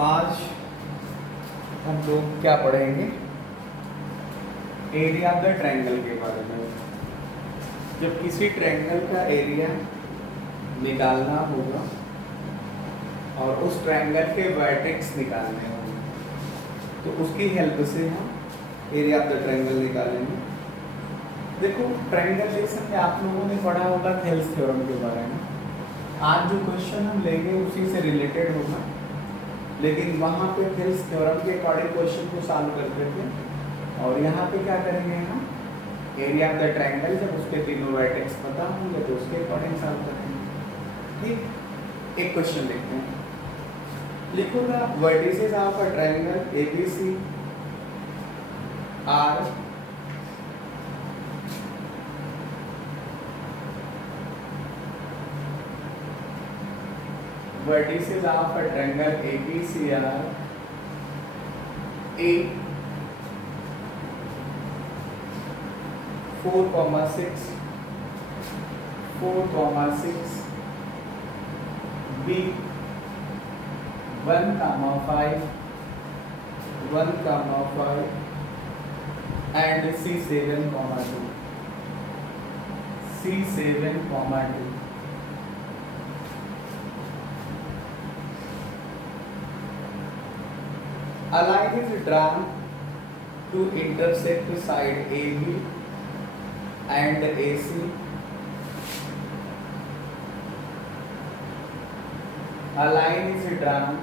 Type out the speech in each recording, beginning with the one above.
आज हम लोग क्या पढ़ेंगे, एरिया ऑफ द ट्रायंगल के बारे में। जब किसी ट्रायंगल का एरिया निकालना होगा और उस ट्रायंगल के वर्टेक्स निकालने होंगे तो उसकी हेल्प से हम एरिया ऑफ द ट्रायंगल निकालेंगे। देखो ट्रायंगुलेशन में आप लोगों ने पढ़ा होगा थेल्स थ्योरम के बारे में। आज जो क्वेश्चन हम लेंगे उसी से रिलेटेड होगा, लेकिन वहाँ पे थेल्स थ्योरम के अकॉर्डिंग क्वेश्चन को सॉल्व करते थे और यहाँ पे क्या करेंगे हम एरिया ऑफ द ट्रायंगल, जब उसके तीनों वर्टेक्स पता होंगे तो उसके अकॉर्डिंग सॉल्व करेंगे। ठीक, एक क्वेश्चन देखते हैं। लिखोगा vertices of a triangle ABC are vertices of a triangle ABC are A 4,6 4,6 B 1,5 1,5 and C 7,2 C 7,2। A line is drawn to intersect side AB and AC. A line is drawn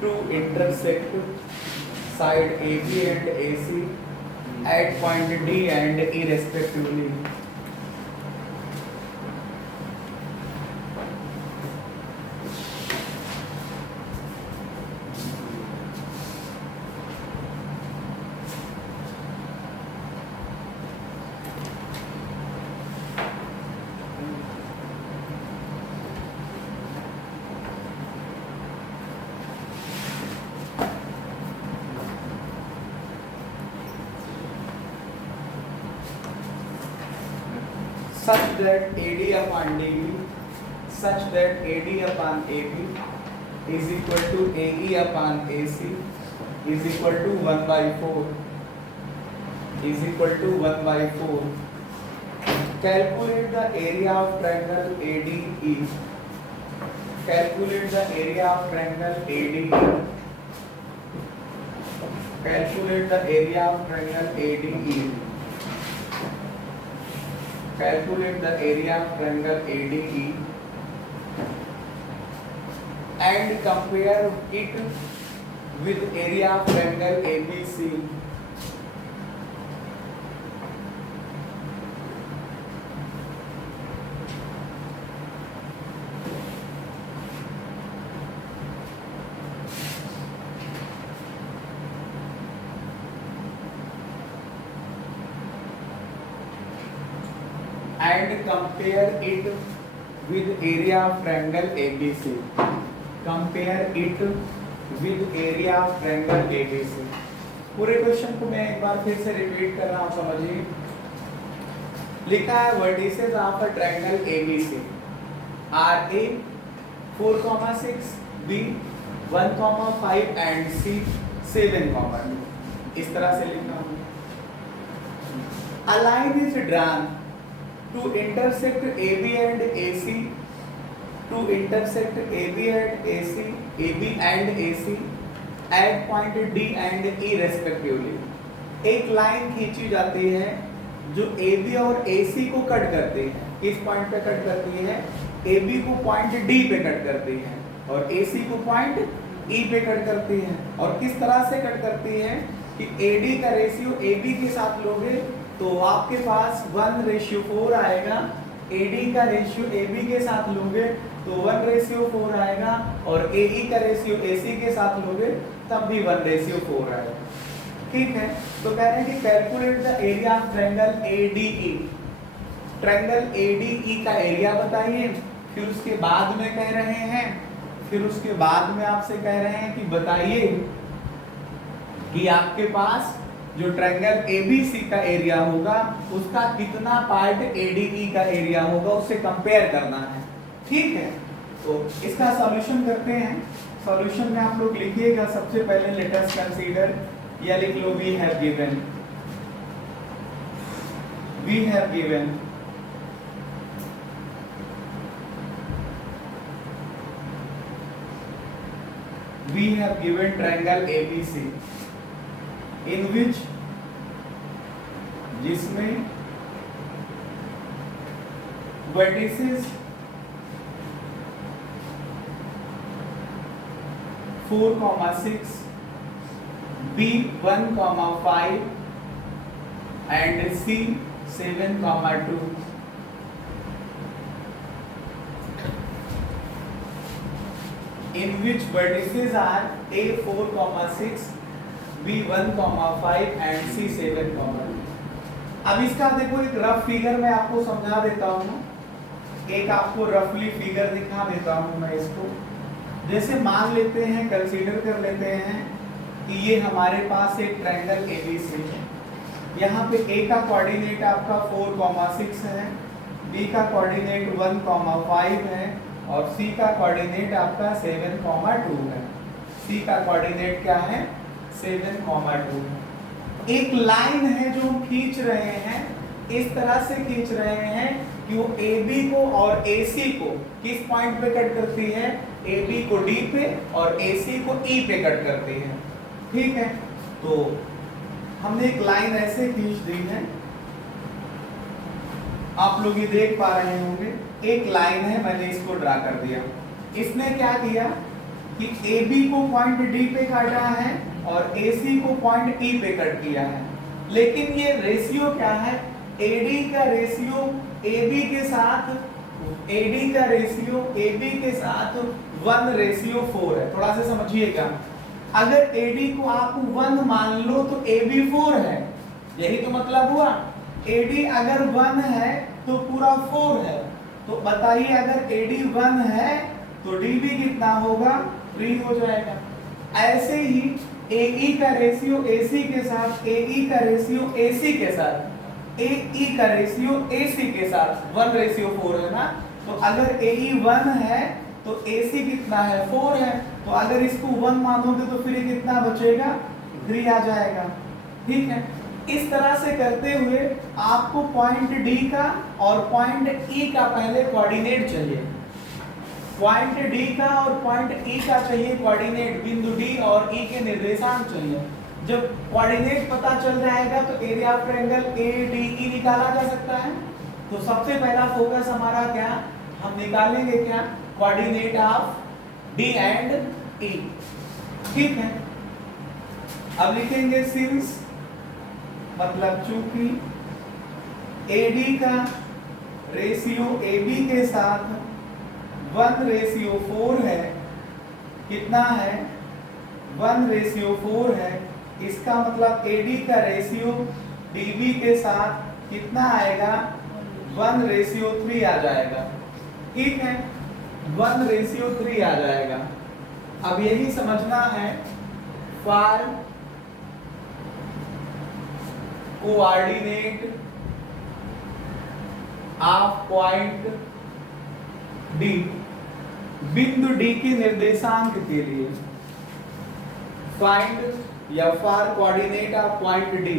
to intersect side AB and AC at point D and E respectively. Such that AD upon DB, such that AD upon AB is equal to AE upon AC is equal to 1 by 4 is equal to 1 by 4. Calculate the area of triangle ADE. Calculate the area of triangle ADE. Calculate the area of triangle ADE. Calculate the area of triangle ADE and compare it with area of triangle ABC. And compare it with area of triangle ABC. Compare it with area of triangle ABC. पूरे question को मैं एक बार फिर से repeat कर रहा हूँ, समझिए। लिखा है vertices of a triangle ABC are A 4,6 B 1,5 and C 7,2। इस तरह से लिखना होगा। A line is drawn to intersect AB and AC, to intersect AB and AC, AB and AC at point D and E respectively. एक line खींची जाती है जो AB और AC को कट करती है। किस पॉइंट पे कट करती है? AB को पॉइंट D पे कट करती है और AC को पॉइंट E पे कट करती है। और किस तरह से कट करती है कि AD का रेशियो AB के साथ लोगे तो आपके पास 1:4 आएगा। AD का रेशियो AB के साथ लोगे तो 1:4 आएगा और AE का रेशियो AC के साथ लोगे तब भी 1:4 आएगा। ठीक है, तो कह रहे हैं कि calculate the area of triangle ADE। Triangle ADE का एरिया बताइए फिर उसके बाद में कह रहे हैं, फिर उसके बाद में आपसे कह रहे हैं कि बताइए कि आपके पास जो ट्रायंगल ABC का एरिया होगा उसका कितना पार्ट ADE का एरिया होगा, उससे कंपेयर करना है। ठीक है, तो इसका सॉल्यूशन करते हैं। सॉल्यूशन में आप लोग लिखिएगा, सबसे पहले लेट अस कंसीडर, या लिख लो we have given triangle ABC in which, जिसमें vertices 4,6, B 1,5 and C 7,2 in which vertices are A 4,6, B 1,5 and C 7,2। अब इसका देखो एक रफ फिगर मैं आपको समझा देता हूँ, एक आपको रफली फिगर दिखा देता हूँ मैं इसको। जैसे मान लेते हैं, कंसीडर कर लेते हैं कि ये हमारे पास एक ट्रायंगल ABC है। यहाँ पे A का कोऑर्डिनेट आपका 4,6 है, B का कोऑर्डिनेट 1,5 है और C का कोऑर्डिनेट आपका 7,2 है। C का कोऑर्डिनेट क्या है? 7,2 है। एक लाइन है जो हम खींच रहे हैं, इस तरह से खींच रहे हैं कि वो AB को और AC को किस पॉइंट पे कट करती है? AB को D पे और AC को E पे कट करती है। ठीक है, तो हमने एक लाइन ऐसे खींच दी है, आप लोग ये देख पा रहे होंगे। एक लाइन है, मैंने इसको ड्रा कर दिया। इसने क्या किया कि AB को पॉइंट D पे काटा है और AC को पॉइंट E पे कट किया है। लेकिन ये रेशियो क्या है? AD का रेशियो AB के साथ, AD का रेशियो AB के साथ 1:4 है। थोड़ा सा समझिएगा, अगर AD को आप 1 मान लो तो AB 4 है, यही तो मतलब हुआ। AD अगर 1 है तो पूरा 4 है। तो बताइए अगर AD 1 है तो DB कितना होगा? 3 हो जाएगा। ऐसे ही AE का रेशियो AC के साथ, AE का रेशियो AC के साथ, AE का रेशियो AC के साथ 1:4 है ना। तो अगर AE 1 है तो AC कितना है? 4 है। तो अगर इसको 1 मानोगे तो फिर ये कितना बचेगा? 3 आ जाएगा। ठीक है, इस तरह से करते हुए आपको पॉइंट D का और पॉइंट E का पहले कोऑर्डिनेट चाहिए। पॉइंट D का और पॉइंट E का चाहिए कोऑर्डिनेट, बिंदु D और E के निर्देशांक चाहिए। जब कोऑर्डिनेट पता चल जाएगा तो एरिया ऑफ ट्रायंगल ADE निकाला जा सकता है। तो सबसे पहला फोकस हमारा क्या? हम निकालेंगे क्या? Coordinate of D and E। ठीक है, अब लिखेंगे सिंस, मतलब चूंकि AD का रेशियो AB के साथ 1:4 है। कितना है? 1:4 है। इसका मतलब AD का रेशियो DB के साथ कितना आएगा? 1:3 आ जाएगा। ठीक है, 1:3 आ जाएगा। अब यही समझना है for coordinate of point D, बिंदु D के निर्देशांक के लिए। फाइंड या for coordinate of point D,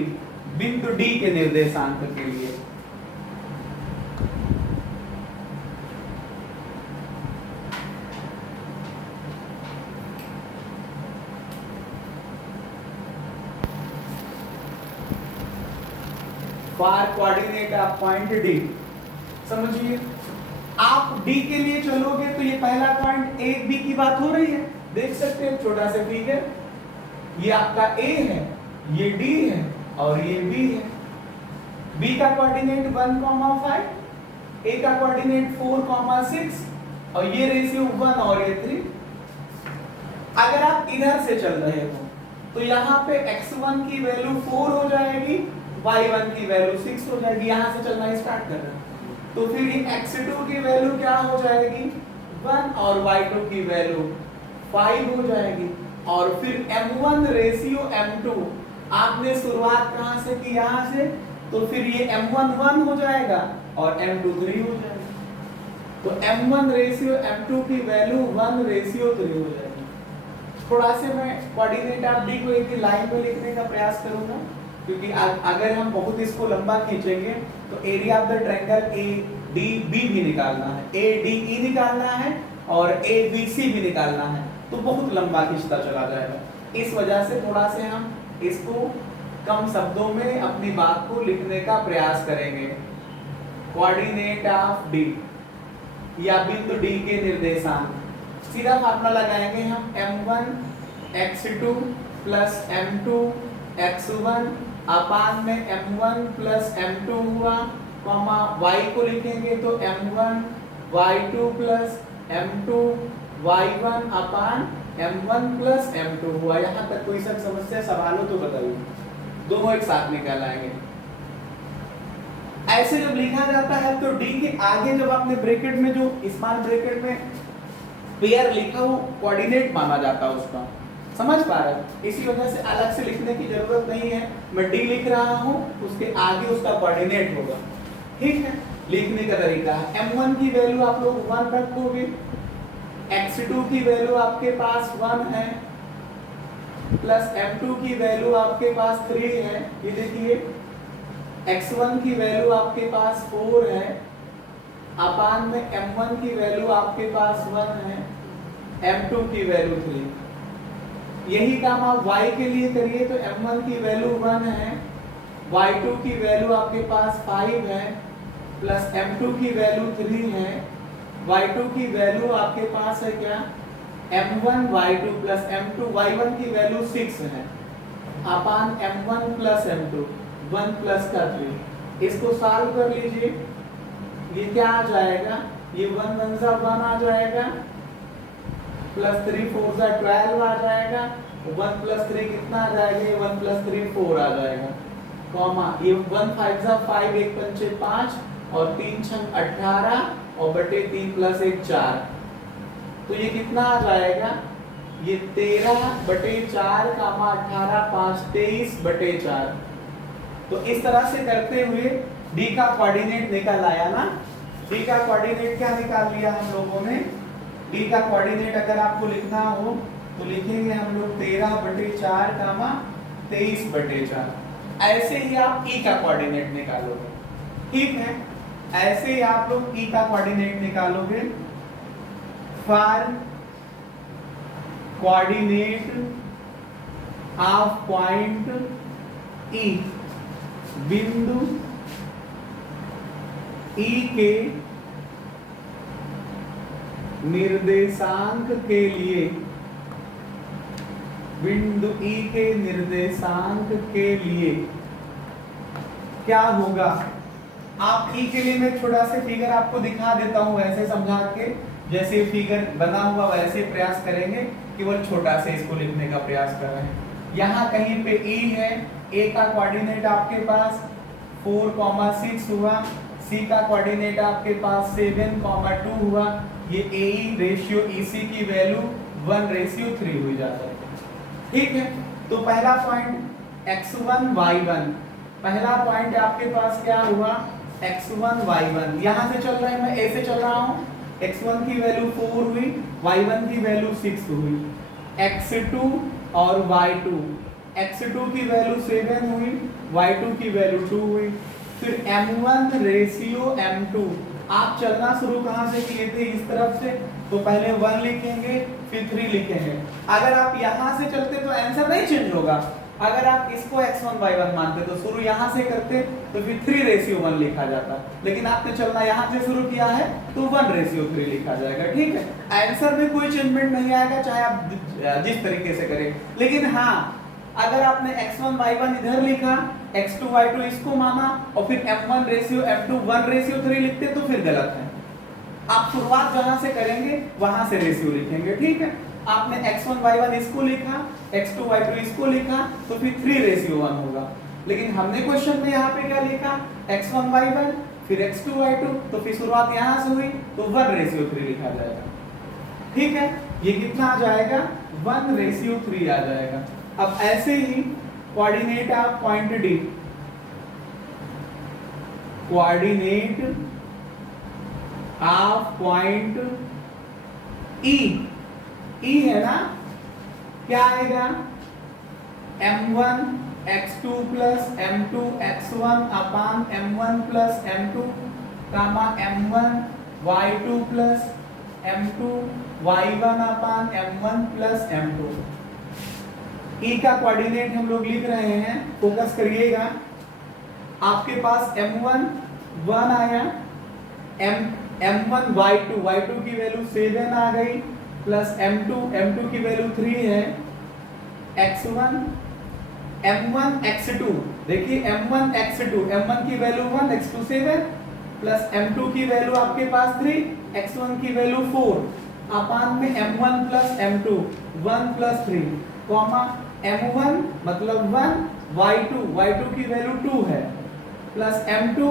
बिंदु D के निर्देशांक के लिए। For coordinate of point D, समझिए आप D के लिए चलोगे तो ये पहला पॉइंट A B की बात हो रही है, देख सकते हैं छोटा सा फिगर। ये आपका A है, ये D है और ये B है। B का कोऑर्डिनेट 1,5, A का कोऑर्डिनेट 4,6 और ये रेशियो 1 और ये 3। अगर आप इधर से चल रहे हो तो यहाँ पे x1 की वैल्यू 4 हो जाएगी, y1 की वैल्यू 6 हो जाएगी। यहाँ से चलना स्टार्ट कर रहे हैं। तो फिर ये x2 की वैल्यू क्या हो जाएगी 1 और y2 की वैल्यू 5 हो जाएगी। और फिर m1 रेशियो m2 आपने शुरुआत कहां से की, यहां से, तो फिर ये m1 1 हो जाएगा और m2 3 हो जाएगा। तो m1 रेशियो m2 की वैल्यू 1 रेशियो 3 हो जाएगी। थोड़ा से मैं कोऑर्डिनेट ऑफ डी को एक लाइन में लिखने का प्रयास करूंगा, क्योंकि अगर हम बहुत इसको लंबा खींचेंगे तो area of the triangle A D B भी निकालना है, ए डी ई निकालना है और ए बी सी भी निकालना है, तो बहुत लंबा खींचता चला जाएगा। इस वजह से थोड़ा से हम इसको कम शब्दों में अपनी बात को लिखने का प्रयास करेंगे। कोऑर्डिनेट ऑफ डी या बिंदु डी के निर्देशांक, सीधा फार्मूला लगाएंगे हम m1 x2 plus m2 x1 अपान में m1 प्लस m2 हुआ, कॉमा y को लिखेंगे तो m1 y2 plus m2 y1 upon m1 plus m2 हुआ। यहाँ तक कोई सब समस्या सवाल हो तो बताइए, दोनों एक साथ निकाल आएंगे। ऐसे जब लिखा जाता है तो डी के आगे जब आपने ब्रैकेट में जो स्मॉल ब्रैकेट में पेयर लिखा हो कोऑर्डिनेट माना जाता है उसका, समझ पा रहे हैं? इसी वजह से अलग से लिखने की जरूरत नहीं है, मैं डी लिख रहा हूं उसके आगे उसका कोऑर्डिनेट होगा, ठीक है। लिखने का तरीका है m1 की वैल्यू आप लोग 1 रखोगे, x2 की वैल्यू आपके पास 1 है, प्लस m2 की वैल्यू आपके पास 3 है, ये देखिए x1 की वैल्यू आपके पास 4 है, अपान में m1 की वैल्यू आपके पास 1 है, m2 की वैल्यू 3। यही काम आप y के लिए करिए तो m1 की वैल्यू 1 है, y2 की वैल्यू आपके पास 5 है, प्लस m2 की वैल्यू 3 है, y2 की वैल्यू आपके पास है क्या m1 y2 plus m2 y1 की वैल्यू 6 है, अपान m1 प्लस m2 1 प्लस का 3। इसको सॉल्व कर लीजिए, ये क्या आ जाएगा, ये 1 1 जा 1 आ जाएगा, प्लस 3 4 जा 12 आ जाएगा, 1 प्लस 3 कितना आ जाएगा, ये 1 प्लस 3 4 आ जाएगा, कॉमा ये 1 5 जा 5 1 पंचे 5 और 3 छंग 18 और बटे 3 प्लस 1 4, तो ये कितना आ जाएगा, ये 13 बटे 4 कामा 18 5 23 बटे 4। तो इस तरह से करते हुए डी का कोऑर्डिनेट निकल आया ना। डी का कोऑर्डिनेट क्या निकाल लिया हम लोगों ने, डी का कोऑर्डिनेट अगर आपको लिखना हो तो लिखेंगे हम लोग 13 बटे 4 कामा 23 बटे 4। ऐसे ही आप ई का कोऑर्डिनेट निकालोगे, ठीक है, ऐसे ही आप लोग ई का कोऑर्डिनेट निकालोगे। फॉर कोऑर्डिनेट ऑफ पॉइंट ई, बिंदु ई के निर्देशांक के लिए, बिंदु ई के निर्देशांक के लिए क्या होगा। आप ई के लिए मैं छोटा सा फिगर आपको दिखा देता हूं, वैसे समझा के, जैसे फिगर बना हुआ वैसे प्रयास करेंगे, केवल छोटा से इसको लिखने का प्रयास कर रहे हैं। यहाँ कहीं पे ई है, ए का कोऑर्डिनेट आपके पास 4,6 हुआ, सी का कोऑर्डिनेट आपके पास 7,2 हुआ, ये ए रेशियो ईसी की वैल्यू 1:3 हुई जाता है, ठीक है। तो पहला पॉइंट x1 y1, पहला पॉइंट आपके पास क्या हुआ x1 y1, यहां से चल रहा है, मैं ए से चल रहा हूं, x1 की वैल्यू 4 हुई, y1 की वैल्यू 6 हुई, x2 और y2, x2 की वैल्यू 7 हुई, y2 की वैल्यू 2 हुई। फिर m1 रेशियो m2, आप चलना शुरू कहां से किए थे, इस तरफ से, तो पहले 1 लिखेंगे फिर 3 लिखेंगे। अगर आप यहां से चलते तो आंसर नहीं चेंज होगा, अगर आप इसको x1 y1 मानते तो शुरू यहां से करते तो फिर 3:1 लिखा जाता, लेकिन आपने चलना यहां से शुरू किया है तो 1:3 लिखा जाएगा, ठीक है। आंसर में कोई चेंजमेंट नहीं आएगा चाहे आप जिस तरीके से करें। लेकिन हाँ, अगर आपने x1 y1 इधर लिखा, x2 y2 इसको माना और फिर m1 रेशियो m2 1:3 लिखते तो फिर गलत है। आप शुरुआत जहां से करेंगे वहां से रेशियो लिखेंगे, ठीक है। आपने x1 y1 इसको लिखा, x2 y2 इसको लिखा तो फिर 3:1 होगा। लेकिन हमने क्वेश्चन में यहाँ पे क्या लिखा, x1 y1 फिर x2 y2, तो फिर शुरुआत यहां से हुई तो 1:3 लिखा जाएगा। ठीक है, ये कितना आ जाएगा 1:3 आ जाएगा। अब ऐसे ही coordinate of point D, coordinate of point E है ना, क्या आएगा m1 x2 plus m2 x1 upon m1 plus m2 comma m1 y2 plus m2 y1 upon m1 plus m2। E का कोऑर्डिनेट हम लोग लिख रहे हैं, फोकस करिएगा। आपके पास m1 1 आया, m1 y2 की वैल्यू 7 आ गई, प्लस m2 की वैल्यू 3 है, x1 m1 x2, देखिए m1 की वैल्यू 1, x2 7, प्लस m2 की वैल्यू आपके पास 3, x1 की वैल्यू 4, अपान में m1 plus m2 1 plus 3, comma m1 मतलब 1, y2 की वैल्यू 2 है, प्लस m2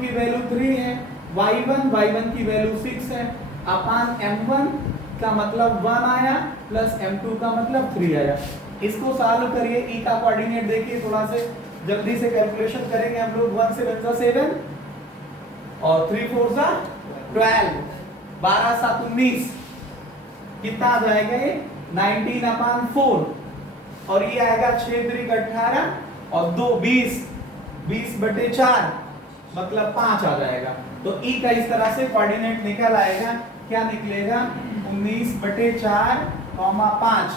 की वैल्यू 3 है, y1 की वैल्यू 6 है, अपान m1 का मतलब 1 आया, प्लस m2 का मतलब 3 आया। इसको सॉल्व करिए। ई का कोऑर्डिनेट देखिए, थोड़ा से जल्दी से कैलकुलेशन करेंगे हम लोग। 1 से 1 7 और 3 4 12, 12 7 19, कितना आ जाएगा ये 19/4, और ये आएगा 6 3 18 और 2 20/4 मतलब 5 आ जाएगा। तो ई का इस तरह से कोऑर्डिनेट निकल आएगा, क्या निकलेगा 19/4, 5,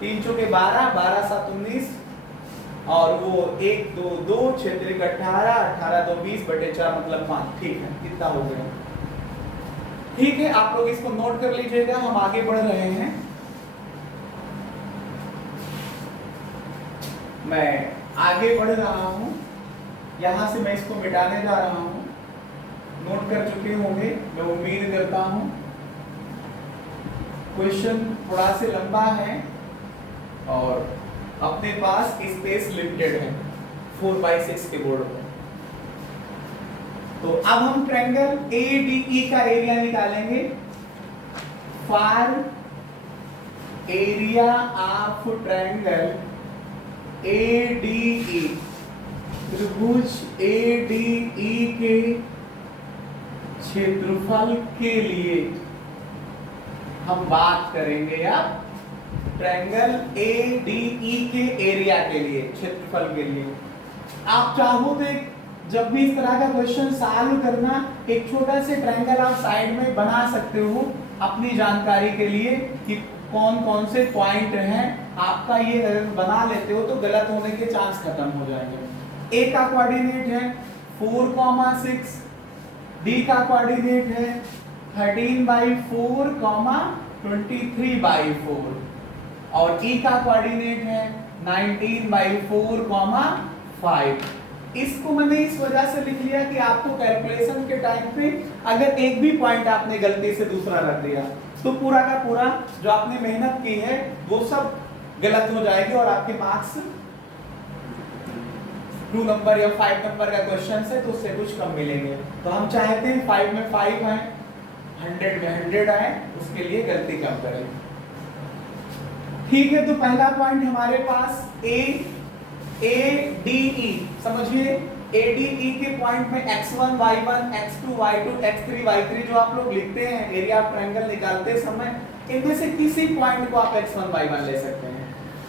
3 चौके 12, 12 7 19, और वो 1 2 2, 6 3 18, 18 2 20/4 मतलब 5। ठीक है, कितना हो गया? ठीक है, आप लोग इसको नोट कर लीजिएगा, हम आगे बढ़ रहे हैं। मैं आगे बढ़ रहा हूं, यहां से मैं इसको मिटाने जा रहा हूं। नोट कर चुके होंगे, मैं उम्मीद करता हूं। क्वेश्चन थोड़ा से लंबा है और अपने पास स्पेस लिमिटेड है 4/6 के बोर्ड पर। तो अब हम ट्रायंगल ADE का एरिया निकालेंगे। For area of triangle ADE, त्रिभुज ADE के क्षेत्रफल के लिए हम बात करेंगे। अब ट्रायंगल ADE के एरिया के लिए, क्षेत्रफल के लिए आप चाहो तो जब भी इस तरह का क्वेश्चन सॉल्व करना, एक छोटा से ट्रायंगल आप साइड में बना सकते हो अपनी जानकारी के लिए कि कौन कौन से पॉइंट हैं। आपका ये अगर बना लेते हो तो गलत होने के चांस खत्म हो जाएंगे। ए का कोऑर्डिनेट है 4,6, डी का कोऑर्डिनेट है 13/4, 23/4, और ई का कोऑर्डिनेट है 19/4, 5। इसको मैंने इस वजह से लिख लिया कि आपको कैलकुलेशन के टाइम पे अगर एक भी पॉइंट आपने गलती से दूसरा रख दिया तो पूरा का पूरा जो आपने मेहनत की है वो सब गलत हो जाएगी और आपके मार्क्स 2 नंबर या 5 नंबर का क्वेश्चन है तो उससे कुछ कम मिलेंगे। तो हम चाहते हैं 5 में 5 आए, 100 में 100 आए, उसके लिए गलती कम करें। ठीक है, तो पहला पॉइंट हमारे पास ADE, समझिए ADE के पॉइंट में x1 y1 x2 y2 x3 y3 जो आप लोग लिखते हैं एरिया ऑफ ट्रायंगल निकालते समय, इनमें से किसी पॉइंट को आप x1 y1 ले सकते हैं,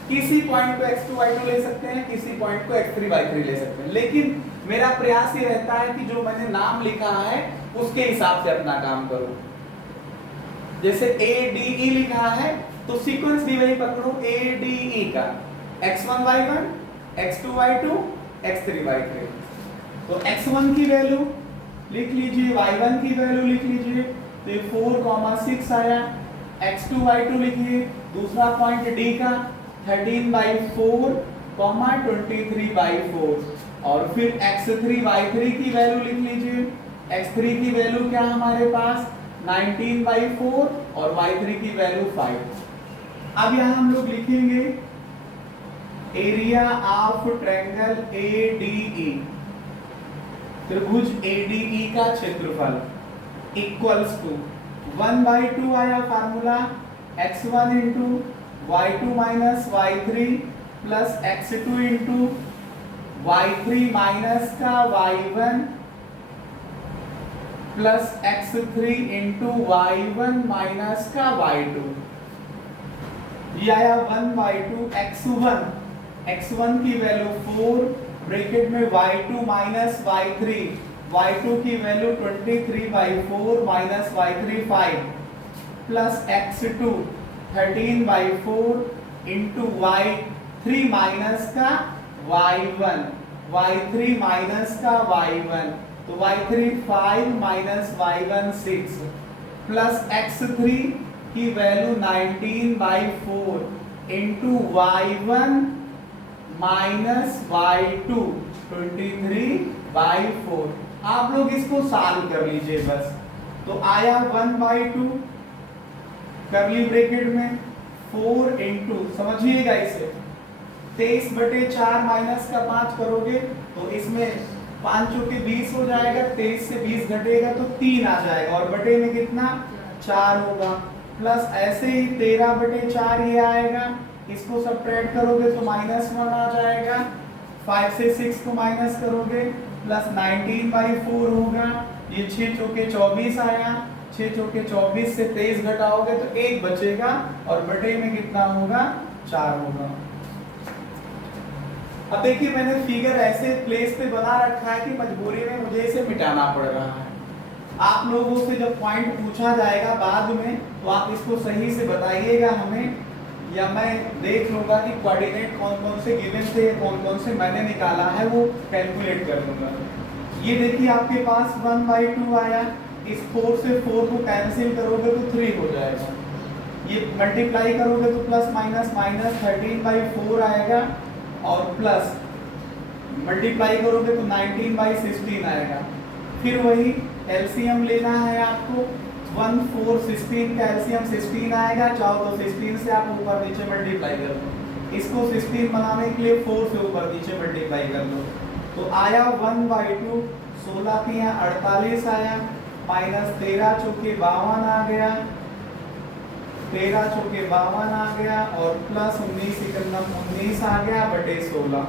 किसी पॉइंट को x2 y2 ले सकते हैं, किसी पॉइंट को x3 y3 ले सकते हैं। लेकिन मेरा प्रयास ये रहता है कि जो मैंने नाम लिखा है उसके हिसाब से अपना काम करो। जैसे ADE लिखा है तो सीक्वेंस भी वही पकड़ो ADE का, x1 y1 x2 y2 x3 y3। तो x1 की वैल्यू लिख लीजिए, y1 की वैल्यू लिख लीजिए, तो ये 4,6 आया। x2 y2 लिखिए, दूसरा पॉइंट D का 13/4, 23/4, और फिर x3 y3 की वैल्यू लिख लीजिए। x3 की वैल्यू क्या हमारे पास 19/4 और y3 की वैल्यू 5। अब यहाँ हम लोग लिखेंगे एरिया ऑफ ट्रायंगल ADE। त्रिभुज ADE का क्षेत्रफल इक्वल्स टू 1/2 आया formula x1 into y2 minus y3 plus x2 into y3 minus का y1 plus x3 into y1 minus का y2। ये आया 1/2 x1 की वैल्यू 4 ब्रैकेट में y2 माइनस y2 की value 23/4 minus y3 5 plus x2 13/4 into y3 minus का y3 minus का y1 तो y3 5 minus y1 6 plus x3 की value 19/4 into y1 minus y2 23/4। आप लोग इसको सॉल्व कर लीजिए बस। तो आया 1/2 करली ब्रैकेट में 4 इंटू, समझिएगा इसे, 23/4 माइनस का 5 करोगे तो इसमें 5 चौके 20 हो जाएगा, 23 से 20 घटेगा तो 3 आ जाएगा और बटे में कितना 4 होगा। प्लस ऐसे ही 13/4 ये आएगा, इसको सब्ट्रैक्ट करोगे तो -1 आ जाएगा। 5 से 6 को माइनस करोगे प्लस 19/4 होगा। ये 6 चौके 24 आया, 6 चौके 24 से 23 घटाओगे तो 1 बचेगा और बटे में कितना होगा 4 होगा। अब देखिए मैंने फिगर ऐसे प्लेस पे बना रखा है कि मजबूरी में मुझे इसे मिटाना पड़ रहा है। आप लोगों से जब पॉइंट पूछा जाएगा बाद में तो आप इसको सही से बताइएगा हमें, या मैं देख लूंगा कि कोऑर्डिनेट कौन कौन से गिवन थे, कौन कौन से मैंने निकाला है, वो कैलकुलेट कर लूंगा। ये देखिए आपके पास 1/2 आया, इस 4 से 4 को कैंसिल करोगे तो 3 हो जाएगा। ये मल्टीप्लाई करोगे तो प्लस माइनस माइनस 13/4 आएगा और प्लस मल्टीप्लाई करोगे तो 19/16 आएगा। फिर वही एलसीएम लेना है आपको, 1 4 16 का एलसीएम 16 आएगा। चाहो तो 16 से आप ऊपर नीचे मल्टीप्लाई कर लो, इसको 16 बनाने के लिए 4 से ऊपर नीचे मल्टीप्लाई कर लो तो आया 1/2, 16 की यहाँ 48 आया, माइनस 13 चौके 52 आ गया, 13 चौके 52 आ गया और प्लस 19 एकम 19 आ गया बटे 16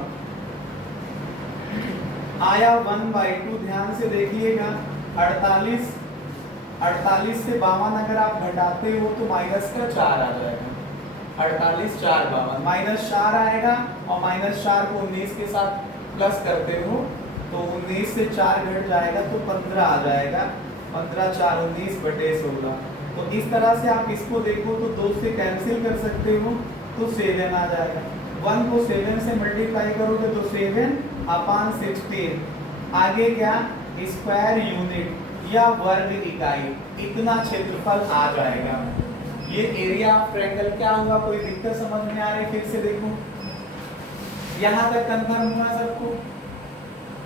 आया 1/2। ध्यान से देखिएगा 48 से 52 अगर आप घटाते हो तो माइनस का 4 आ जाएगा। 48 4 52 माइनस 4 आएगा और माइनस 4 को 19 के साथ प्लस करते हो तो 19 से 4 घट जाएगा तो 15 आ जाएगा। 15 4 19 बटे 16। तो इस तरह से आप इसको देखो तो 2 से कैंसिल कर सकते हो तो 7 आ जाएगा। 1 को 7 से मल्टीप्लाई करोगे तो 7/16। आगे क्या, स्क्वायर यूनिट या वर्ग इकाई, इतना क्षेत्रफल आ जाएगा। ये एरिया ऑफ ट्रायंगल क्या हुआ, कोई दिक्कत समझ में आ रही? फिर से देखो, यहाँ तक कंफर्म हुआ सबको?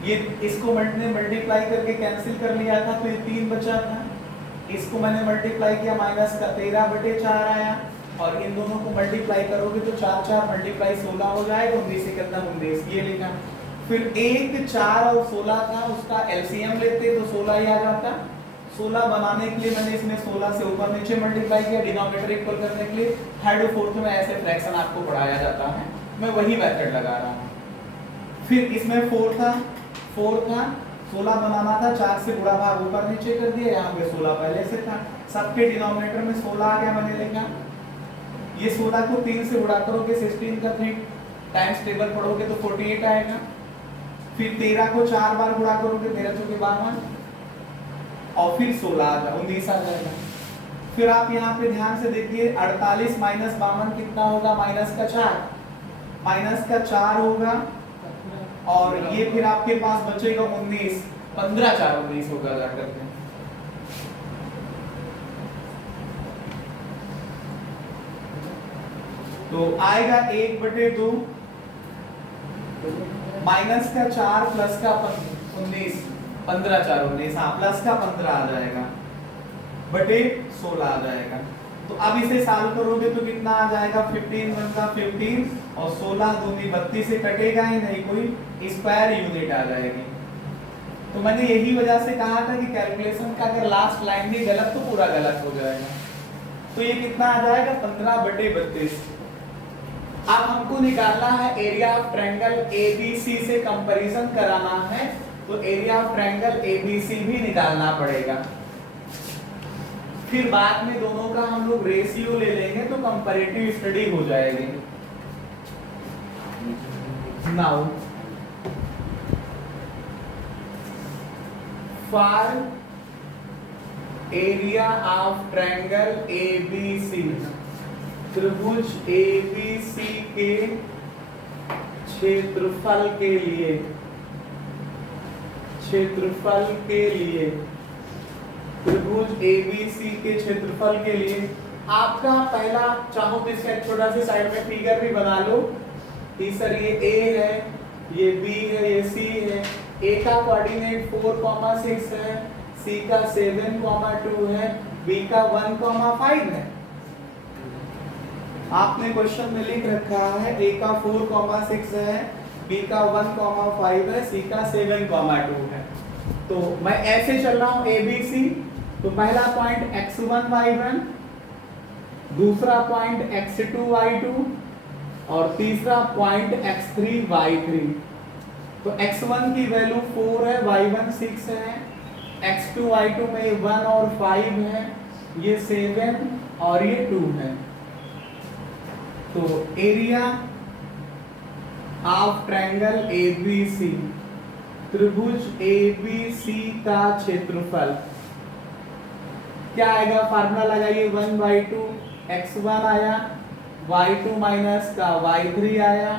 ये इसको मैंने मल्टीप्लाई करके कैंसिल कर लिया था तो ये 3 बचा था, इसको मैंने मल्टीप्लाई किया माइनस का 13/4 आया और इन दोनों को मल्टीप्लाई करोगे तो 4 4 मल्टीप्लाई 16 हो जाएगा, 19 एकम 19 ये लिखा। फिर 1 4 और 16 था, उसका एलसीएम लेते तो 16 ही आ जाता। 16 बनाने के लिए मैंने इसमें 16 से ऊपर नीचे मल्टीप्लाई किया डिनोमिनेटर इक्वल करने के लिए। थर्ड और फोर्थ में ऐसे फ्रैक्शन आपको पढ़ाया जाता है, मैं वही मेथड लगा रहा हूँ। फिर इसमें 4 था, 16 बनाना था, 4 से गुणा भाग ऊपर नीचे कर दिया, यहाँ पे 16 पहले से था, सबके डिनोमिनेटर में 16 आ गया। मैंने लिखा ये 16 को 3 से गुणा करोगे 16 का 3 टाइम्स टेबल पढ़ोगे तो 48 आएगा। फिर 13 को 4 बार गुणा करोगे 13 चौके 52 और फिर 16 आ जाएगा, 19 आ जाएगा। फिर आप यहाँ पे ध्यान से देखिए 48 माइनस 52 कितना होगा, माइनस का 4 होगा और ये फिर आपके पास बचेगा 19, 15 4 19 होगा जाकर के। तो आएगा 1/2 माइनस का 4 प्लस का 19, 15 4 19, हाँ प्लस का 15 आ जाएगा बटे 16 आ जाएगा। तो अब इसे सॉल्व करोगे तो कितना आ जाएगा, 15 1 का 15 और 16 दूनी 32 से कटेगा ही नहीं, कोई स्क्वायर यूनिट आ जाएगी। तो मैंने यही वजह से कहा था कि कैलकुलेशन का अगर लास्ट लाइन भी गलत तो पूरा गलत हो जाएगा। तो ये कितना आ जाएगा 15/32। अब हमको निकालना है एरिया ऑफ ट्रायंगल एबीसी से कंपैरिजन कराना है, तो एरिया ऑफ ट्रायंगल एबीसी भी निकालना पड़ेगा। फिर बाद में दोनों का हम लोग रेशियो ले लेंगे तो कंपैरेटिव स्टडी हो जाएगी। Now for area of triangle ABC, त्रिभुज एबीसी के क्षेत्रफल के लिए त्रिभुज एबीसी के क्षेत्रफल के लिए आपका पहला, चाहो तो इसका एक छोटा सा साइड में फिगर भी बना लो कि सर ये ए है, ये बी है, ये सी है। ए का कोऑर्डिनेट 4,6 है, सी का 7,2 है, बी का 1,5 है। आपने क्वेश्चन में लिख रखा है ए का 4,6 है, बी का 1,5 है, सी का 7,2 है। तो मैं ऐसे चल रहा हूं एबीसी। तो पहला पॉइंट x1 y1, दूसरा पॉइंट x2 y2 और तीसरा पॉइंट x3 y3। तो x1 की वैल्यू 4 है, y1 6 है, x2 y2 में 1 और 5 है, ये 7 और ये 2 है। तो एरिया ऑफ ट्रायंगल एबीसी, त्रिभुज एबीसी का क्षेत्रफल क्या आएगा? फार्मूला लगाइए 1/2 x1 आया, y2 माइनस का y3 आया,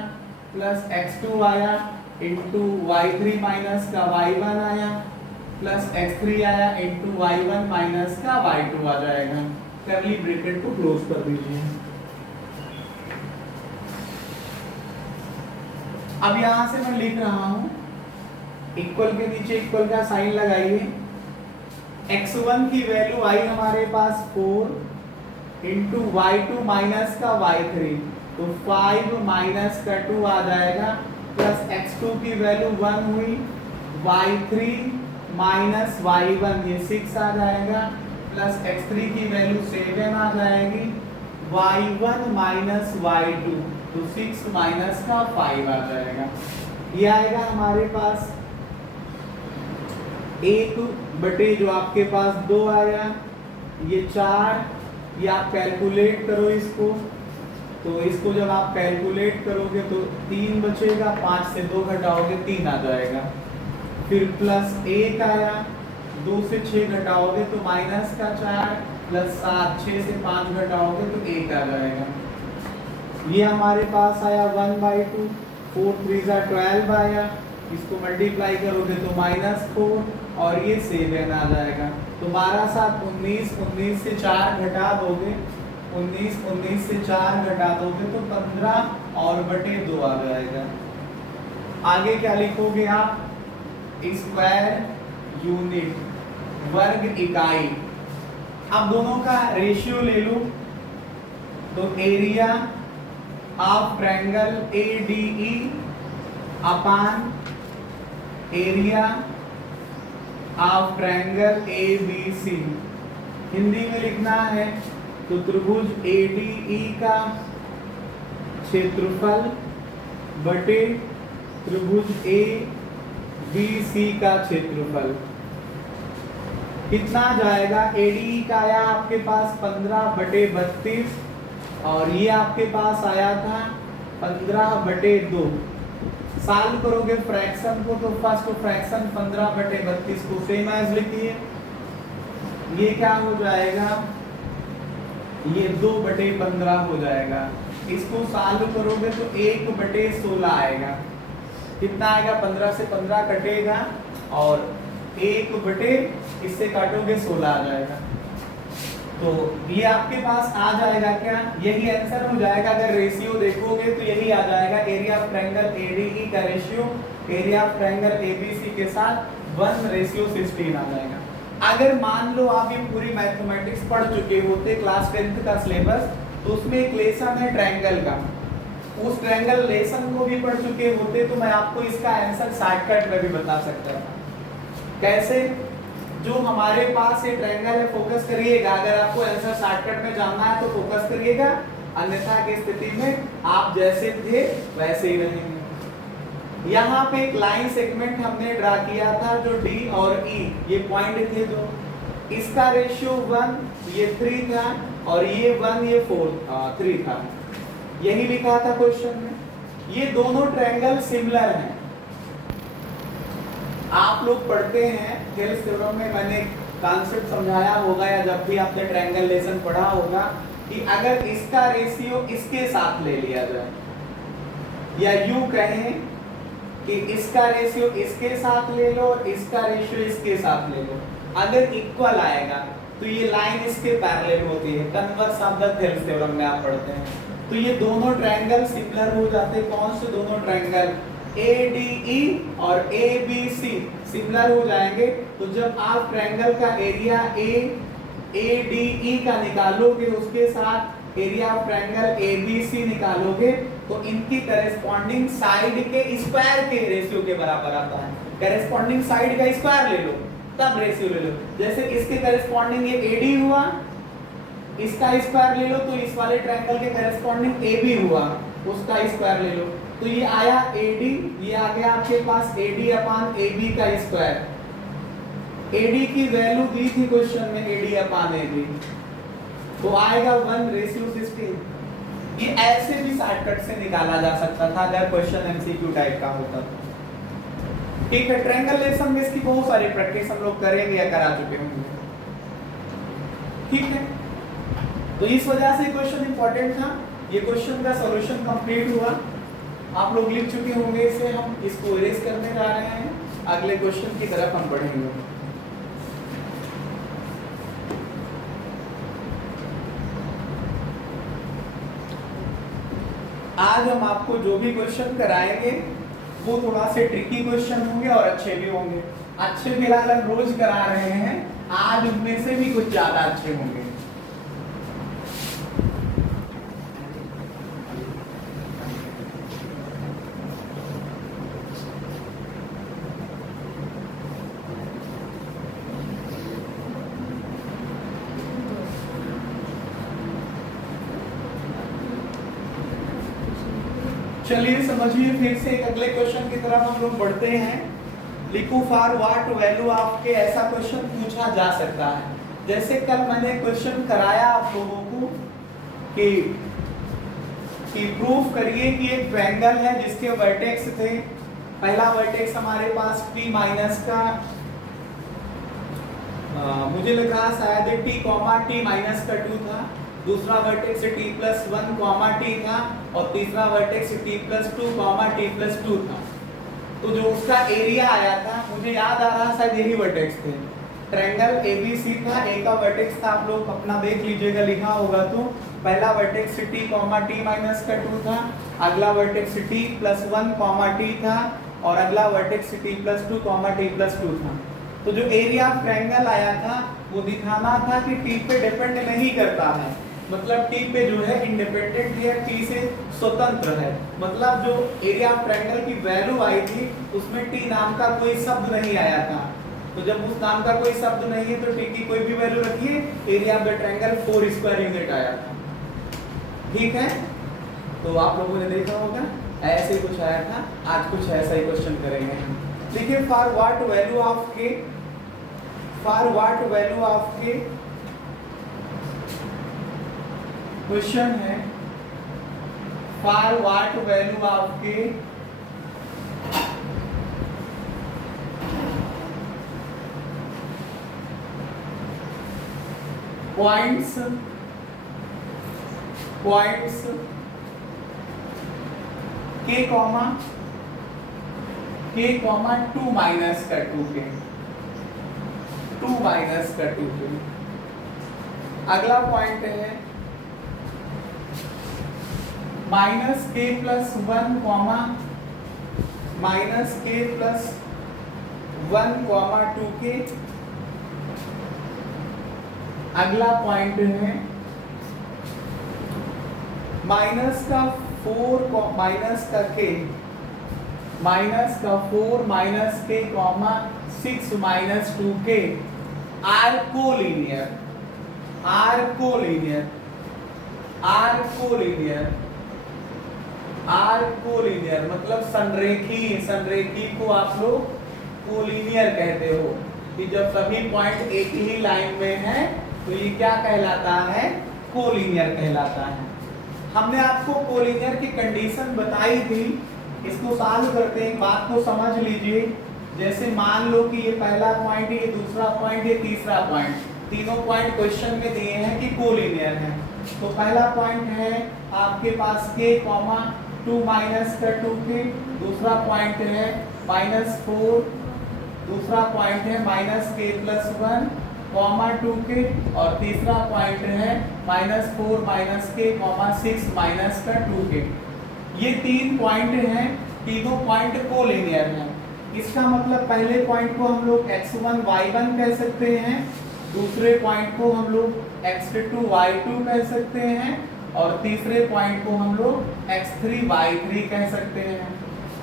प्लस x2 आया इंटू y3 माइनस का y1 आया, प्लस x3 आया इंटू y1 माइनस का y2 आ जाएगा। कर्ली ब्रैकेट को क्लोज कर दीजिए। अब यहां से मैं लिख रहा हूं, इक्वल के नीचे इक्वल का साइन लगाइए। x1 की वैल्यू आई हमारे पास 4 इंटू y2 माइनस का y3, तो 5 माइनस का 2 आ जाएगा, प्लस x2 की वैल्यू 1 हुई, y3 माइनस y1 ये 6 आ जाएगा, प्लस x3 की वैल्यू 7 आ जाएगी, y1 माइनस y2 तो 6 माइनस का 5 आ जाएगा। ये आएगा हमारे पास 1/, जो आपके पास 2 आया, ये 4, ये आप कैलकुलेट करो इसको। तो इसको जब आप कैलकुलेट करोगे तो 3 बचेगा, 5 से 2 घटाओगे 3 आ जाएगा। फिर प्लस 1 आया, 2 से 6 घटाओगे तो माइनस का 4, प्लस 7, 6 से 5 घटाओगे तो 1 आ जाएगा। ये हमारे पास आया 1/2, 4 3 12 आया, इसको मल्टीप्लाई करोगे तो -4 और ये 7 आ जाएगा। तो 12 7 19, 19 से 4 घटा दोगे, 19 से 4 घटा दोगे तो 15 और बटे 2 आ जाएगा। आगे क्या लिखोगे आप? स्क्वायर यूनिट, वर्ग इकाई। अब दोनों का रेशियो ले लो। तो area of triangle ADE upon area of triangle ABC, Hindi में लिखना है तो त्रिभुज ADE का क्षेत्रफल बटे त्रिभुज ABC का क्षेत्रफल कितना जाएगा? ADE का आया आपके पास 15/32 और ये आपके पास आया था 15/2। सॉल्व करोगे फ्रैक्शन को तो फर्स्ट फ्रैक्शन 15/32 को सेम एज लिखिए। ये क्या हो जाएगा? ये 2/15 हो जाएगा। इसको सॉल्व करोगे तो 1/16 आएगा। कितना आएगा? 15 से 15 कटेगा और 1/, इससे काटोगे 16 आ जाएगा। तो ये आपके पास आ जाएगा क्या? यही आंसर हो जाएगा। अगर रेशियो देखोगे तो यही आ जाएगा। एरिया ऑफ ट्रायंगल ADE का ratio area of triangle ABC के साथ 1:16 आ जाएगा। अगर मान लो आप ये पूरी मैथमेटिक्स पढ़ चुके होते, क्लास 10th का सिलेबस, तो उसमें एक लेसन है ट्रायंगल का, उस ट्रायंगल लेसन को भी पढ़ चुके होते तो मैं आपको इसका आंसर शॉर्टकट में भी बता सकता था। कैसे? जो हमारे पास ये ट्रायंगल है, फोकस करिएगा। अगर आपको आंसर शॉर्टकट में जानना है तो फोकस करिएगा, अन्यथा की स्थिति में आप जैसे थे वैसे ही रहेंगे। यहाँ पे एक लाइन सेगमेंट हमने ड्रा किया था जो डी और ई ये पॉइंट थे, जो इसका रेशियो 1 ये 3 था और ये 1 ये 3 था। यही लिखा था क्वेश्चन में। ये दोनों ट्रायंगल सिमिलर हैं। आप लोग पढ़ते हैं थेल्स थ्योरम में, मैंने कॉन्सेप्ट समझाया होगा या जब भी आपने ट्रायंगल लेसन पढ़ा होगा कि अगर इसका रेशियो इसके साथ ले लिया जाए, या यूं कहें कि इसका रेशियो इसके साथ ले लो और इसका रेशियो इसके साथ ले लो, अगर इक्वल आएगा तो ये लाइन इसके पैरेलल होती है। Converse of the Thales theorem में आप पढ़ते हैं। तो ये दोनों ट्रायंगल सिमिलर हो जाते हैं। कौन से दोनों ट्रायंगल? ADE और ABC सिमिलर हो जाएंगे। तो जब आप ट्रायंगल का एरिया ADE का निकालोगे, उसके साथ एरिया ऑफ ट्रायंगल ABC निकालोगे, तो इनकी करेस्पॉन्डिंग साइड के स्क्वायर के रेशियो के बराबर आता है। करेस्पॉन्डिंग साइड का स्क्वायर ले लो तब रेशियो ले लो। जैसे इसके करेस्पॉन्डिंग ये AD हुआ, इसका स्क्वायर ले लो तो इस वाले ट्रायंगल के करेस्पॉन्डिंग AB हुआ, उसका स्क्वायर ले लो तो ये आया AD, ये आ गया आपके पास AD अपान AB का स्क्वायर। AD की वैल्यू दी थी क्वेश्चन में, AD अपान AB, तो आएगा 1:16। ये ऐसे भी शॉर्टकट से निकाला जा सकता था अगर क्वेश्चन MCQ टाइप का होता तो। ठीक है, ट्रायंगल लेसन में इसकी बहुत सारी प्रैक्टिस हम लोग करेंगे या करा चुके होंगे। ठीक है, तो इस वजह से क्वेश्चन इंपॉर्टेंट था। ये क्वेश्चन का सॉल्यूशन कंप्लीट हुआ, आप लोग लिख चुके होंगे इसे। हम इसको इरेज करने जा रहे हैं, अगले क्वेश्चन की तरफ हम बढ़ेंगे। आज हम आपको जो भी क्वेश्चन कराएंगे वो थोड़ा से ट्रिकी क्वेश्चन होंगे और अच्छे भी होंगे। अच्छे फिलहाल हम रोज करा रहे हैं, आज उनमें से भी कुछ ज्यादा अच्छे होंगे। चलिए समझिए फिर से एक अगले क्वेश्चन की तरफ हम लोग बढ़ते हैं। लिखो फॉर व्हाट वैल्यू ऑफ के, ऐसा क्वेश्चन पूछा जा सकता है। जैसे कल मैंने क्वेश्चन कराया आप लोगों को कि प्रूफ करिए कि एक ट्रायंगल है जिसके वर्टेक्स थे। पहला वर्टेक्स हमारे पास P माइनस का मुझे लग रहा शायद T, माइनस का 2 था। दूसरा वर्टेक्स T+1, T था और तीसरा वर्टेक्स T+2, T+2 था। तो जो उसका एरिया आया था, मुझे याद आ रहा शायद यही वर्टेक्स थे। ट्रायंगल ABC था, A का वर्टेक्स था, आप लोग अपना देख लीजिएगा लिखा होगा तो। पहला वर्टेक्स T, माइनस का 2 था, अगला वर्टेक्स T+1, T था और अगला वर्टेक्स T+2, T+2 था। तो जो एरिया ऑफ ट्रायंगल आया था वो दिखाना था कि T पे डिपेंड नहीं करता है, मतलब T पे जो है इंडिपेंडेंट है, T से स्वतंत्र है। मतलब जो एरिया ऑफ ट्रायंगल की वैल्यू आई थी उसमें T नाम का कोई शब्द नहीं आया था। तो जब उस नाम का कोई शब्द नहीं है तो T की कोई भी वैल्यू रखिए, area of the triangle 4 square unit आया था। ठीक है, तो आप लोगों ने देखा होगा ऐसे कुछ आया था। आज कुछ ऐसा ही क्वेश्चन करेंगे। देखिए फॉर व्हाट वैल्यू ऑफ के, फॉर व्हाट वैल्यू ऑफ के क्वेश्चन है। फॉर व्हाट वैल्यू ऑफ के पॉइंट्स के कॉमा 2 माइनस का 2 के, 2 माइनस का 2 के। अगला पॉइंट है माइनस के प्लस 1 कॉमा माइनस के प्लस 1 कॉमा 2 के। अगला पॉइंट है माइनस का 4 माइनस का के माइनस का 4 minus k comma 6 minus 2k are collinear, are collinear, are collinear, are collinear मतलब संरेखी, संरेखी को आप लोग कोलिनियर कहते हो कि जब सभी पॉइंट एक ही लाइन में है तो ये क्या कहलाता है, कोलिनियर कहलाता है। हमने आपको कोलिनियर की कंडीशन बताई थी, इसको सॉल्व करते हैं, बात को समझ लीजिए। जैसे मान लो कि ये पहला पॉइंट, ये दूसरा पॉइंट, ये तीसरा पॉइंट, तीनों पॉइंट क्वेश्चन में दिए हैं कि कोलिनियर है। तो पहला पॉइंट है आपके पास k, 2 माइनस का 2k, दूसरा पॉइंट है -4, दूसरा पॉइंट है -k + 1, 2k, और तीसरा पॉइंट है -4 -k, 6 माइनस का 2k। ये तीन पॉइंट हैं, तीनों पॉइंट कोलिनियर हैं। इसका मतलब पहले पॉइंट को हम लोग x1 y1 कह सकते हैं, दूसरे पॉइंट को हम लोग x2 y2 कह सकते हैं, और तीसरे पॉइंट को हम लोग x3 y3 कह सकते हैं।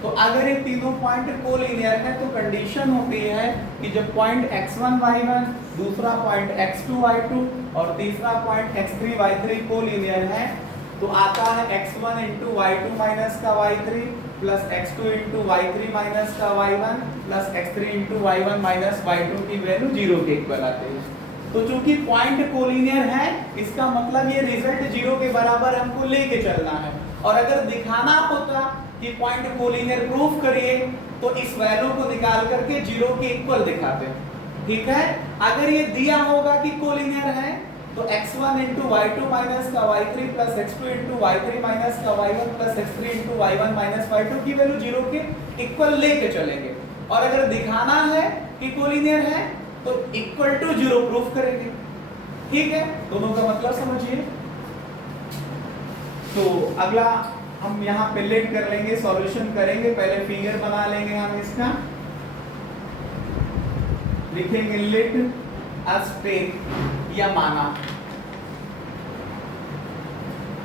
तो अगर ये तीनों पॉइंट कोलिनियर है तो कंडीशन होती है कि जब पॉइंट x1 y1, दूसरा पॉइंट x2 y2 और तीसरा पॉइंट x3 y3 कोलिनियर है तो आता है x1 × y2 माइनस का y3 plus x2 × y3 minus का y1 plus x3 × y1 minus y2 की वैल्यू 0 के इक्वल आती है। तो चूंकि पॉइंट कोलिनियर है इसका मतलब ये रिजल्ट 0 के बराबर हमको लेके चलना है। और अगर दिखाना होता कि पॉइंट कोलिनियर प्रूफ करिए तो इस वैल्यू को निकाल करके 0 के इक्वल दिखाते। ठीक है, अगर ये दिया होगा कि कोलिनियर है तो x1 × y2 माइनस का y3 plus x2 × y3 minus का y1 plus x3 × y1 minus y2 की वैल्यू 0 के इक्वल लेके चलेंगे। और अगर दिखाना है कि कोलिनियर है तो इक्वल टू 0 प्रूफ करेंगे। ठीक है, दोनों का मतलब समझिए। तो अगला हम यहाँ पे लेट कर लेंगे, सॉल्यूशन करेंगे, पहले फिगर बना लेंगे हम इसका, लिखेंगे लेट अस टेक या माना,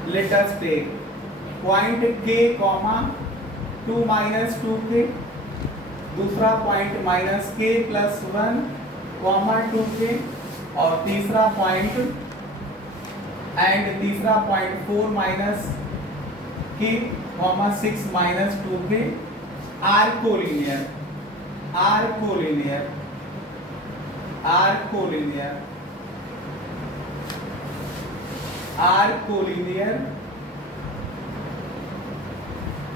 let us take point k, 2 minus 2k, दूसरा पॉइंट -k + 1, 2k, और तीसरा point 4 minus k, 6 minus 2k are collinear, are collinear, are collinear, are collinear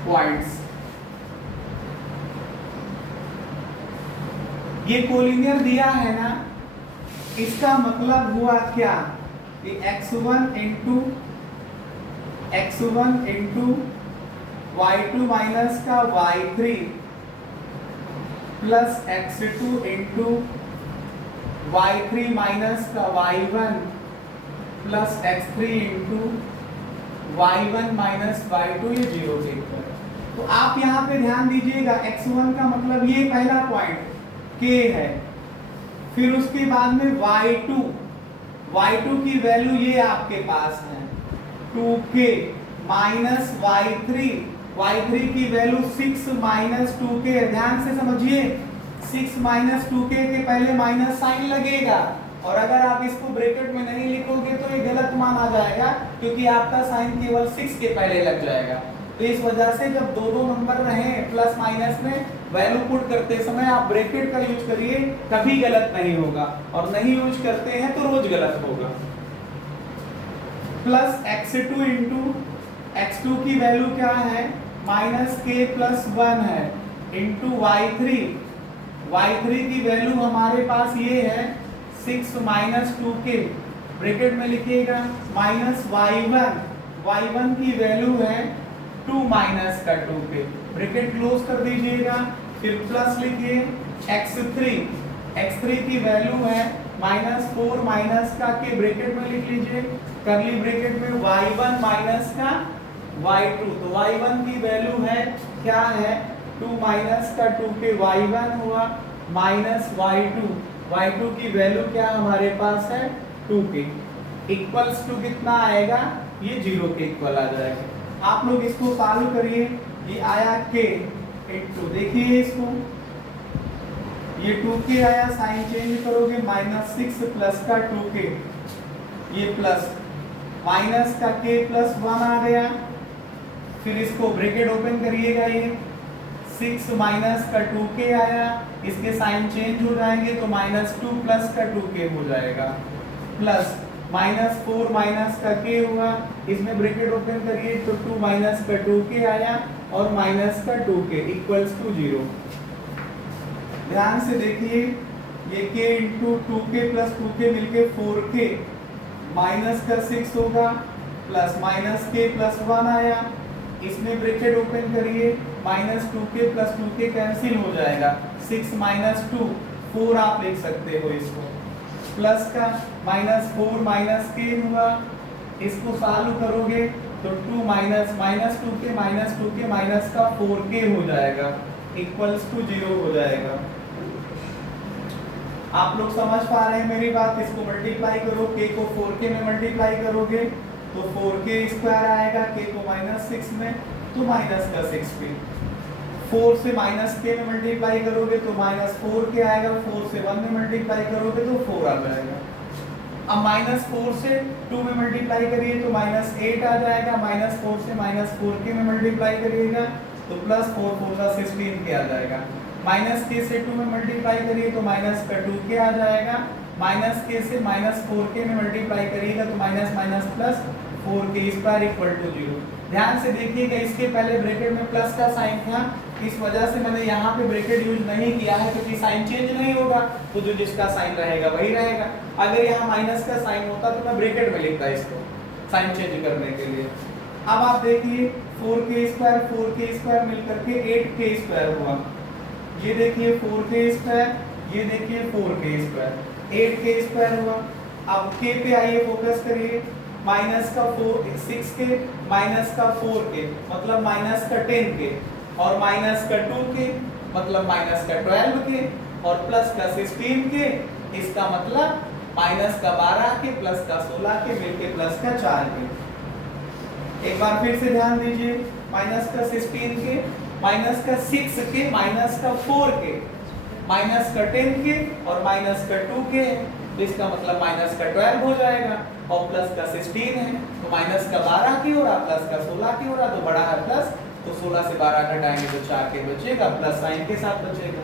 points. ये कोलिनियर दिया है ना, इसका मतलब हुआ क्या कि x1 × y2 माइनस का y3 plus x2 × y3 minus का y1 plus x3 × y1 minus y2 ये 0 के इक्वल। तो आप यहाँ पे ध्यान दीजिएगा, x1 का मतलब ये पहला पॉइंट k है, फिर उसके बाद में y2 की वैल्यू ये आपके पास है 2k माइनस y3 की वैल्यू 6 माइनस 2k। ध्यान से समझिए, 6 माइनस 2k के पहले माइनस साइन लगेगा, और अगर आप इसको ब्रैकेट में नहीं लिखोगे तो ये गलत माना जाएगा क्योंकि आपका साइन केवल 6 के पहले लग जाएगा। तो इस वजह से जब दो नंबर रहे प्लस माइनस में, वैल्यू पुट करते समय आप ब्रैकेट का यूज करिए, कभी गलत नहीं होगा, और नहीं यूज करते हैं तो रोज गलत होगा। प्लस x2 × x2 की वैल्यू क्या है, -k + 1 है, इंटू y3 की वैल्यू हमारे पास ये है 6 माइनस 2k, ब्रैकेट में लिखिएगा, माइनस y1 की वैल्यू है 2 माइनस का 2k, ब्रैकेट क्लोज कर दीजिएगा, फिर प्लस लिखिए x3 की वैल्यू है -4 माइनस का k, ब्रैकेट में लिख लीजिए, करली ब्रैकेट में y1 माइनस का y2, तो y1 की वैल्यू है क्या है 2 माइनस का 2k, y1 हुआ माइनस y2 की वैल्यू क्या हमारे पास है 2k, इक्वल्स टू कितना आएगा, ये 0 के इक्वल आ जाएगा। आप लोग इसको सॉल्व करिए, ये आया k इंटू, देखिए इसको, ये 2k आया, साइन चेंज करोगे -6 प्लस का 2k, ये प्लस माइनस का k प्लस 1 आ गया, फिर इसको ब्रैकेट ओपन करिएगा, ये 6 माइनस का 2k आया, इसके साइन चेंज हो जाएंगे तो -2 प्लस का 2k हो जाएगा, प्लस -4 माइनस का k हुआ, इसमें ब्रैकेट ओपन करिए तो 2 माइनस का 2k आया और माइनस का 2k इक्वल्स टू 0। ध्यान से देखिए, ये k into 2k plus 2k मिलके 4k, माइनस का 6 होगा, प्लस माइनस k प्लस 1 आया, इसमें ब्रैकेट ओपन करिए, -2k प्लस 2k कैंसिल हो जाएगा, 6 माइनस 2 4 आप लिख सकते हो इसको, प्लस का -4 माइनस k हुआ, इसको सॉल्व करोगे तो 2 माइनस -2k माइनस का 4k हो जाएगा, इक्वल्स टू 0 हो जाएगा। आप लोग समझ पा रहे हैं मेरी बात? इसको मल्टीप्लाई करो, k को 4k में मल्टीप्लाई करोगे तो 4k स्क्वायर आएगा, k को -6 में तो माइनस का 6k, 4 से -k में मल्टीप्लाई करोगे तो -4k आएगा, 4 से 1 में मल्टीप्लाई करोगे तो 4 आ जाएगा। अब -4 से 2 में मल्टीप्लाई करिए तो -8 आ जाएगा, -4 से -4k में मल्टीप्लाई करिएगा तो +4 4 का 16k आ जाएगा, -k से 2 में मल्टीप्लाई करिए तो माइनस का 2k आ जाएगा, -k से -4k में मल्टीप्लाई करिएगा तो minus plus 4k square equal to 0। ध्यान से देखिएगा, इसके पहले ब्रैकेट में प्लस का साइन था, इस वजह से मैंने यहाँ पे ब्रैकेट यूज नहीं किया है क्योंकि साइन चेंज नहीं होगा, तो जो जिसका साइन रहेगा वही रहेगा। अगर यहाँ माइनस का साइन होता तो मैं ब्रैकेट में लिखता इसको साइन चेंज करने के लिए। अब आप देखिए 4k स्क्वायर मिलकर के 8k स्क्वायर हुआ, ये देखिए 4k स्क्वायर, ये देखिए 4k स्क्वायर, 8k स्क्वायर हुआ। अब k पे आइए, फोकस करिए, माइनस का 6k माइनस का 4k मतलब माइनस का 10k और माइनस का 2k मतलब माइनस का 12k और प्लस का 16k, इसका मतलब माइनस का 12k प्लस का 16k मिलके प्लस का 4k। एक बार फिर से ध्यान दीजिए, माइनस का 16k माइनस का 6k माइनस का 4k माइनस का 10k और माइनस का 2k है, तो इसका मतलब माइनस का 12 हो जाएगा और प्लस का 16 है तो माइनस का 12 की हो रहा, प्लस का 16 की हो रहा, तो बड़ा है प्लस, तो 16 से 12 घटाएंगे तो 4k बचेगा, प्लस साइन के साथ बचेगा।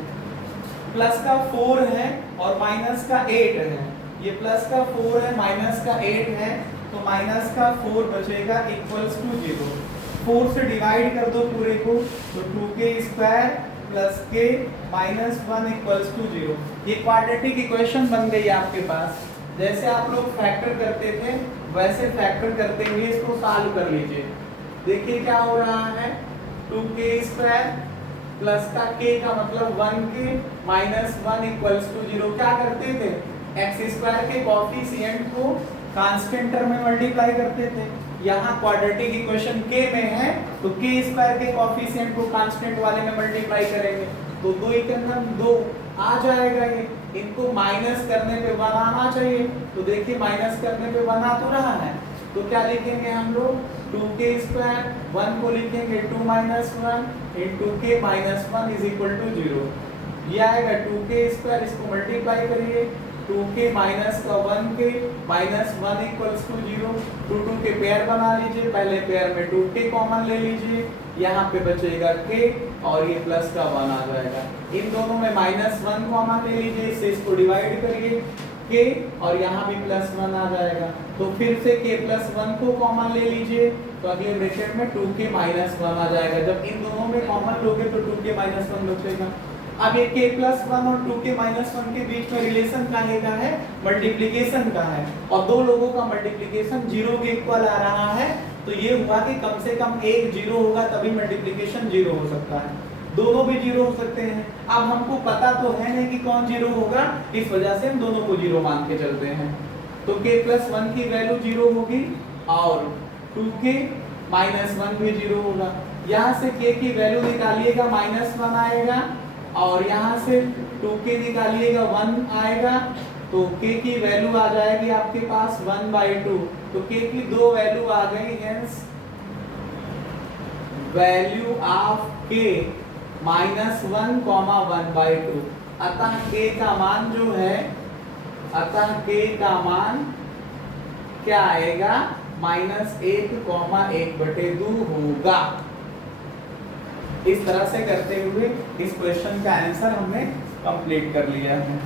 प्लस का 4 है और माइनस का 8 है, ये प्लस का 4 है माइनस का 8 है तो माइनस का 4 बचेगा इक्वल्स टू 0। 4 से डिवाइड कर दो पूरे को तो 2k square plus k minus 1 equals to 0। ये क्वाड्रेटिक इक्वेशन बन गई आपके पास। जैसे आप लोग फैक्टर करते थे वैसे फैक्टर करते हुए इसको सॉल्व कर लीजिए। देखिए क्या हो रहा है, 2k स्क्वायर प्लस का k का मतलब 1k माइनस 1 इक्वल्स टू 0। क्या करते थे, एक्स स्क्वायर के कोएफिशिएंट को कांस्टेंट टर्म में मल्टीप्लाई करते थे। यहाँ क्वाड्रेटिक इक्वेशन k में है तो k स्क्वायर के कोएफिशिएंट को कांस्टेंट वाले में मल्टीप्लाई करेंगे तो 2 एकम 2 आ जाएगा। ये इनको माइनस करने पे 1 आना चाहिए, तो देखिए माइनस करने पे 1 आ तो रहा है, तो क्या लिखेंगे हम लोग, 2k स्क्वायर 1 को लिखेंगे 2 minus 1 into k minus 1 is equal to 0। ये आएगा 2k स्क्वायर, इसको मल्टीप्लाई करिए 2k माइनस का 1k माइनस 1 इक्वल्स टू 0। 2 के पेयर बना लीजिए, पहले पेयर में 2k कॉमन ले लीजिए, यहाँ पे बचेगा k और ये प्लस का 1 आ जाएगा। इन दोनों में माइनस 1 कॉमन ले लीजिए, इससे इसको डिवाइड करिए k और यहाँ भी प्लस 1 आ जाएगा। तो फिर से k प्लस 1 को कॉमन ले लीजिए तो अगले ब्रैकेट में 2k माइनस 1 आ जाएगा। जब इन दोनों में कॉमन लोगे तो 2k माइनस 1 बचेगा। अब ये k प्लस 1 और 2k माइनस 1 के बीच में रिलेशन काहे का है, मल्टीप्लिकेशन का है, और दो लोगों का मल्टीप्लिकेशन 0 के इक्वल आ रहा है, तो ये हुआ कि कम से कम एक 0 होगा तभी मल्टीप्लिकेशन 0 हो सकता है, दोनों भी 0 हो सकते हैं। अब हमको पता तो है नहीं कि कौन 0 होगा, इस वजह से हम दोनों को 0 मान के चलते हैं। तो k प्लस 1 की वैल्यू 0 होगी और 2k माइनस 1 भी 0 होगा। यहाँ से k की वैल्यू निकालिएगा माइनस 1 आएगा और यहाँ से 2k निकालिएगा 1 आएगा, तो k की वैल्यू आ जाएगी आपके पास 1/2। तो k की दो वैल्यू आ गई, हेंस वैल्यू ऑफ k -1,1/2। अतः k का मान जो है, अतः k का मान क्या आएगा, -1,1/2 होगा। इस तरह से करते हुए इस क्वेश्चन का आंसर हमने कंप्लीट कर लिया है।